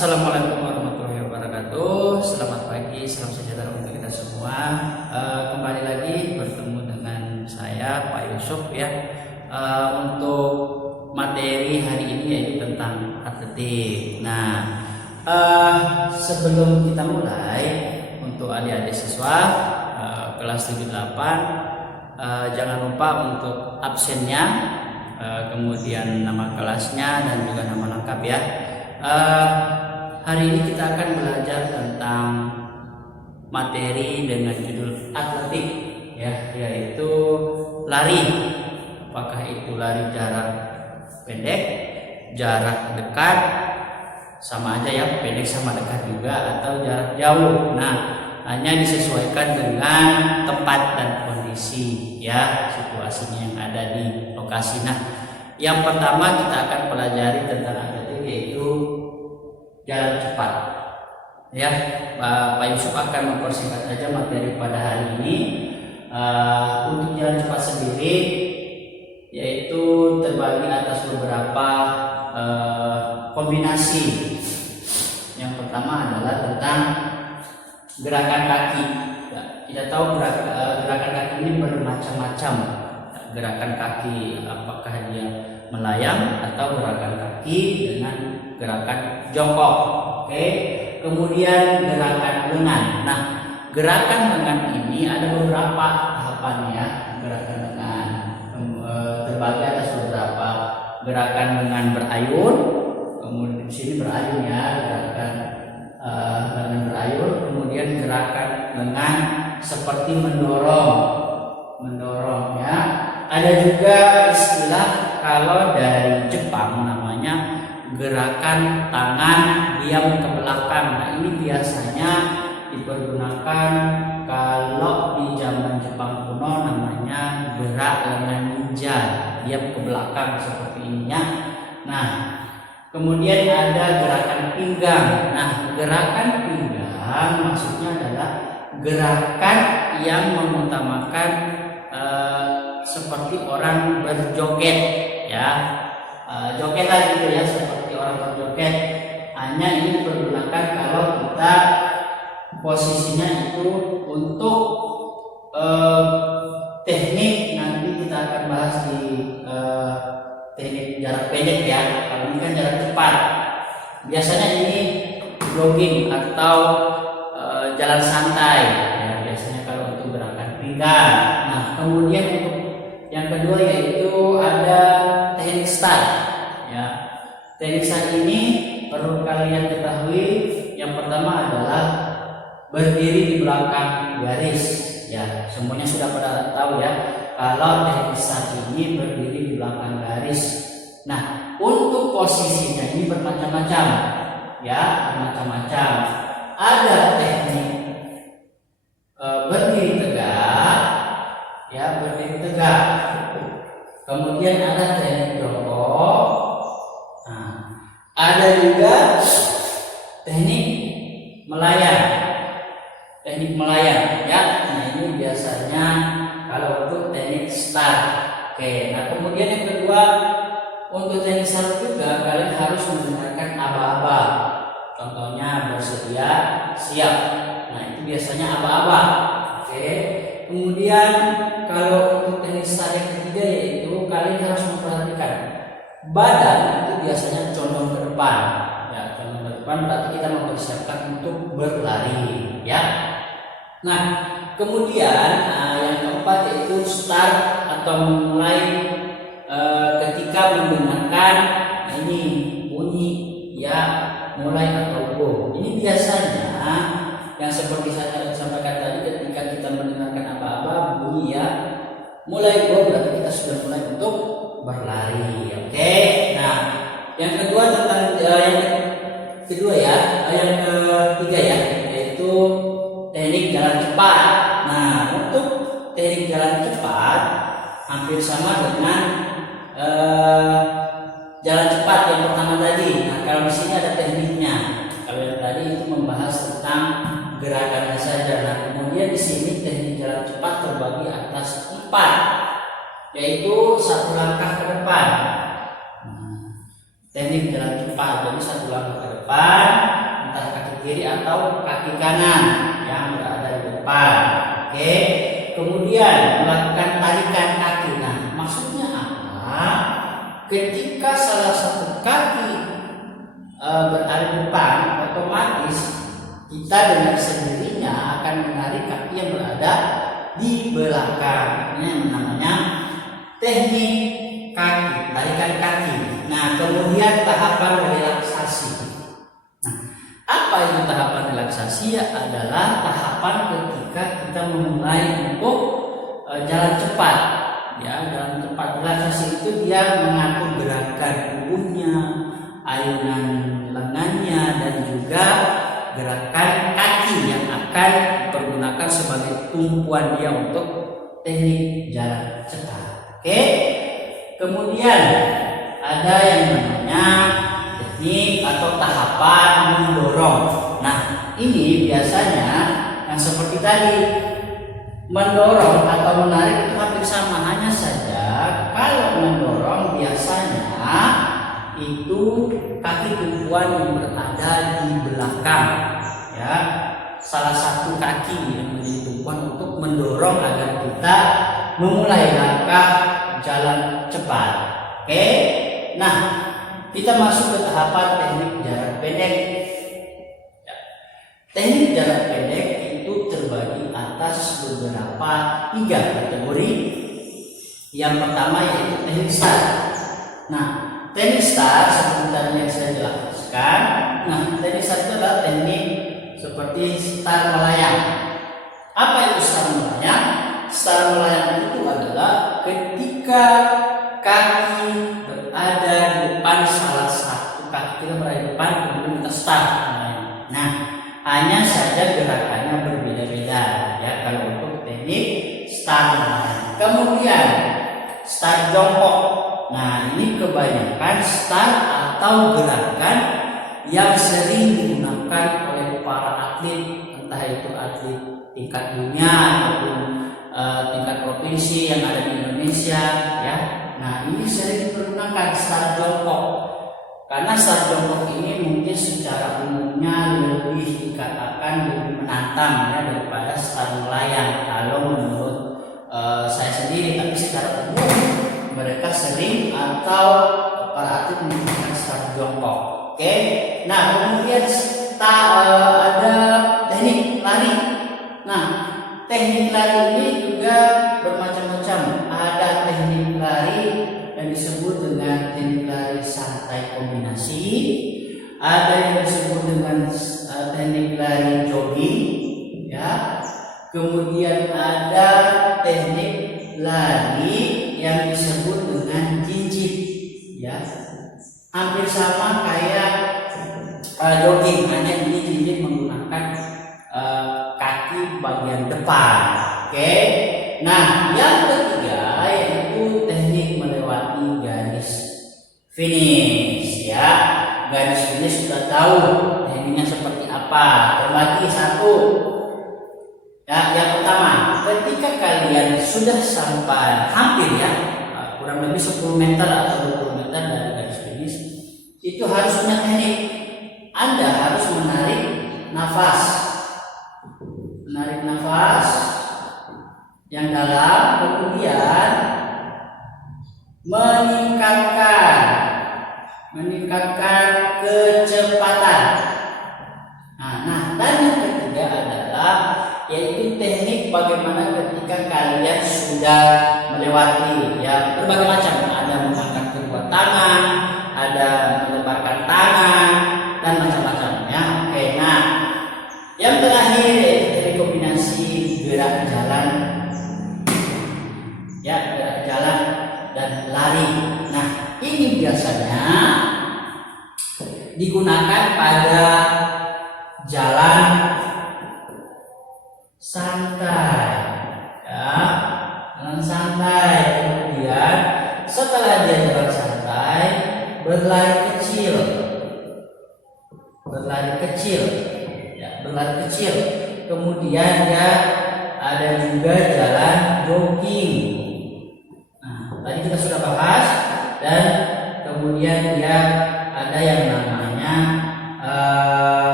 Assalamualaikum warahmatullahi wabarakatuh. Selamat pagi, salam sejahtera untuk kita semua. Kembali lagi bertemu dengan saya Pak Yusuf ya. Untuk materi hari ini yaitu tentang atletik. Nah, sebelum kita mulai, untuk adik-adik siswa kelas 78, jangan lupa untuk absennya, kemudian nama kelasnya dan juga nama lengkap ya. Hari ini kita akan belajar tentang materi dengan judul atletik ya, yaitu lari. Apakah itu lari jarak pendek, jarak dekat, sama aja ya, pendek sama dekat juga, atau jarak jauh. Nah, hanya disesuaikan dengan tempat dan kondisi ya, situasinya yang ada di lokasi. Nah, yang pertama kita akan pelajari tentang atletik yaitu jalan cepat ya. Pak Yusuf akan mempersingkat saja materi pada hari ini. Untuk jalan cepat sendiri yaitu terbagi atas beberapa kombinasi. Yang pertama adalah tentang gerakan kaki. Kita tahu gerakan kaki ini bermacam-macam. Gerakan kaki apakah dia melayang atau gerakan kaki dengan gerakan jongkok. Oke. Kemudian gerakan lengan. Nah, gerakan lengan ini ada beberapa tahapan ya. Gerakan lengan terbagi atas beberapa. Gerakan lengan berayun. Kemudian di sini berayun ya, gerakan lengan berayun. Kemudian gerakan lengan seperti mendorong ya. Ada juga istilah kalau dari Jepang namanya gerakan tangan diam ke belakang. Nah, ini biasanya dipergunakan kalau di zaman Jepang kuno namanya gerak lengan ninja, diam ke belakang seperti ini ya. Nah, kemudian ada gerakan pinggang. Nah, gerakan pinggang maksudnya adalah gerakan yang mengutamakan seperti orang berjoget ya, jogetan gitu ya, seperti orang berjoget. Hanya ini dipergunakan kalau kita posisinya itu untuk teknik, nanti kita akan bahas di teknik jarak pendek ya. Kalau ini kan jarak cepat, biasanya ini jogging atau jalan santai ya, biasanya kalau untuk gerakan pinggang. Nah, kemudian untuk yang kedua yaitu ada teknik start ya. Teknik start ini perlu kalian ketahui, yang pertama adalah berdiri di belakang garis ya. Semuanya sudah pada tahu ya kalau teknik start ini berdiri di belakang garis. Nah, untuk posisinya ini bermacam-macam ya, bermacam-macam. Ada teknik berdiri tegak ya, berdiri tegak. Kemudian ada teknik jongkok. Nah, ada juga teknik melayang. Teknik melayang ya. Nah, ini biasanya kalau untuk teknik start. Oke. Nah, kemudian yang kedua, untuk teknik start juga kalian harus menggunakan aba-aba. Contohnya bersedia, siap. Nah, itu biasanya aba-aba. Oke. Kemudian kalau untuk teknik start yang ketiga yaitu kalian harus memperhatikan badan itu biasanya condong ke depan ya, condong ke depan berarti kita mempersiapkan untuk berlari ya. Nah, kemudian yang keempat yaitu start atau memulai ketika mendengarkan ini bunyi ya, mulai atau go. Ini biasanya yang seperti saya sampaikan tadi, ketika kita mendengarkan apa-apa bunyi ya, mulai go berarti kita sudah mulai untuk berlari. Oke. Nah, yang kedua tentang yang ketiga ya, yaitu teknik jalan cepat. Nah, untuk teknik jalan cepat hampir sama dengan jalan cepat yang pertama tadi. Nah, kalau di sini ada tekniknya. Kalau yang tadi itu membahas tentang gerakannya saja. Nah, kemudian di sini teknik jalan cepat terbagi atas 4, yaitu 1 langkah ke depan. Teknik jalan cepat, jadi 1 langkah ke depan. depan, entah kaki kiri atau kaki kanan yang berada di depan. Oke. Kemudian melakukan tarikan kaki. Nah, maksudnya apa? Ketika salah satu kaki berada di depan, otomatis kita dengan sendirinya akan menarik kaki yang berada di belakang. Ini yang namanya teknik kaki, tarikan kaki. Nah, kemudian tahapan relaksasi. Nah, apa itu tahapan relaksasi? Adalah tahapan ketika kita memulai untuk jalan cepat. Ya, jalan cepat. Relaksasi itu dia mengatur gerakan tubuhnya, ayunan lengannya, dan juga gerakan kaki yang akan dipergunakan sebagai tumpuan dia untuk teknik jalan cepat. Oke. Kemudian ada yang namanya teknik atau tahapan mendorong. Nah, ini biasanya yang seperti tadi, mendorong atau menarik itu hampir sama, hanya saja kalau mendorong biasanya itu kaki tumpuan yang berada di belakang, ya, salah satu kaki yang menjadi tumpuan untuk mendorong agar kita memulai langkah jalan cepat. Oke, nah kita masuk ke tahapan teknik jarak pendek. Ya. Teknik jarak pendek itu terbagi atas beberapa 3 kategori. Yang pertama yaitu teknik start. Nah, teknik start seperti tadi yang saya jelaskan. Nah, teknik start itu adalah teknik seperti start melayang. Apa itu start melayang? Start melayang itu adalah ketika kaki berada di depan salah satu kaki kita berada di depan, kemudian kita start melayang. Nah, hanya saja gerakannya berbeda-beda, ya, kalau untuk teknik start melayang. Kemudian start jongkok. Nah, ini kebanyakan start atau gerakan yang sering digunakan oleh para atlet, entah itu atlet tingkat dunia ataupun tingkat provinsi yang ada di Indonesia, ya. Nah, ini sering digunakan start jongkok. Karena start jongkok ini mungkin secara umumnya lebih dikatakan lebih menantang, ya, daripada start melayang. Kalau menurut saya sendiri, tapi secara umum mereka sering atau para atlet menggunakan start jongkok. Oke. Nah, kemudian ada teknik lari. Nah, teknik lari ini juga bermacam-macam. Ada teknik lari yang disebut dengan teknik lari santai kombinasi. Ada yang disebut dengan teknik lari jogging, ya. Kemudian ada teknik lari yang disebut dengan jinjit, ya. Hampir sama kayak jogging, hanya ini jinjit menggunakan kaki bagian depan. Oke. Nah, yang ketiga yaitu teknik melewati garis finish, ya. Garis finish sudah tahu tekniknya seperti apa. Terbagi 1. Ya, yang pertama, ketika kalian sudah sampai hampir, ya, kurang lebih 10 meter atau 20 meter dari garis finish, itu harus punya teknik. Anda harus menarik nafas. Menarik nafas yang dalam, kemudian meningkatkan kecepatan. Nah, dan yang ketiga adalah yaitu teknik bagaimana ketika kalian sudah melewati, ya, berbagai macam. Ada mengangkat kedua tangan, ada melebarkan tangan, dan macam-macam, ya. Oke, nah, yang terakhir yaitu teknik kombinasi gerak jalan, ya, gerak jalan dan lari. Nah, ini biasanya digunakan pada jalan santai, ya, jalan santai. Kemudian setelah dia jalan santai, berlari kecil, ya, berlari kecil. Kemudian ya ada juga jalan jogging. Nah, tadi kita sudah bahas. Dan kemudian dia ada yang namanya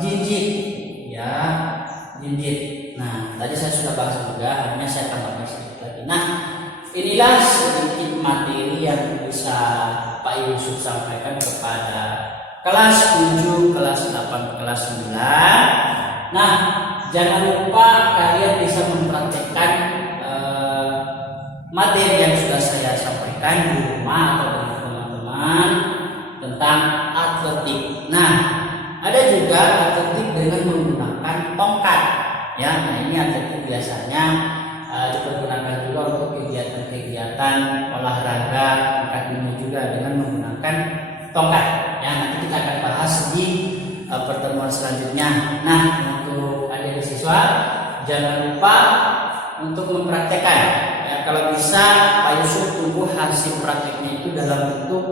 jinjit ya, jinjit. Nah, tadi saya sudah bahas juga, hanya saya tambahkan sedikit lagi. Nah, inilah sedikit materi yang bisa Pak Yusuf sampaikan kepada kelas 7, kelas 8, kelas 9. Nah, jangan lupa kalian bisa mempraktekkan materi yang sudah saya sampaikan di rumah atau dengan teman-teman tentang atletik. Nah, ada juga atletik dengan menggunakan tongkat. Ya, nah ini atletik biasanya dipergunakan juga untuk kegiatan-kegiatan olahraga angkat bumi juga dengan menggunakan tongkat. Ya, nanti kita akan bahas di pertemuan selanjutnya. Nah, untuk adik siswa jangan lupa untuk mempraktekkan. Ya, kalau bisa Pak Yusuf tunggu hasil prakteknya itu dalam bentuk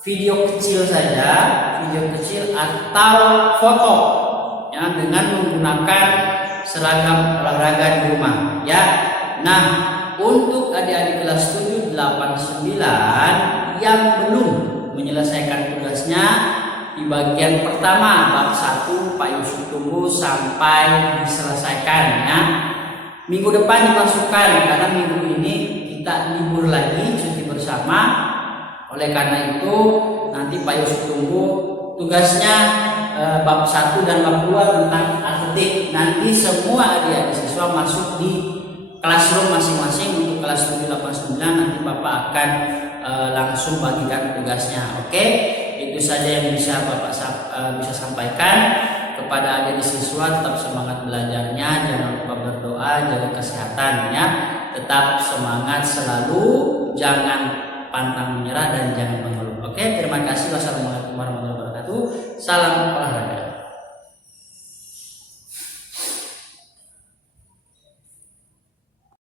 video kecil saja, video kecil atau foto ya, dengan menggunakan seragam olahraga di rumah ya. Nah, untuk adik-adik kelas 7, 8, 9 yang belum menyelesaikan tugasnya di bagian pertama bab 1, Pak Yusuf tunggu sampai diselesaikan ya. Minggu depan dimasukkan karena minggu ini kita libur lagi, cuti bersama. Oleh karena itu nanti Pak Yusuf tunggu tugasnya bab 1 dan bab 2 tentang atletik. Nanti semua adik-adik siswa masuk di classroom masing-masing. Untuk kelas 7, 8, 9 nanti Bapak akan langsung bagikan tugasnya. Oke, itu saja yang bisa Bapak bisa sampaikan kepada adik siswa. Tetap semangat belajarnya, jangan lupa berdoa, jaga kesehatan ya. Tetap semangat selalu, jangan pantang menyerah dan jangan mengeluh. Oke, terima kasih. Wassalamualaikum warahmatullahi wabarakatuh. Salam olahraga.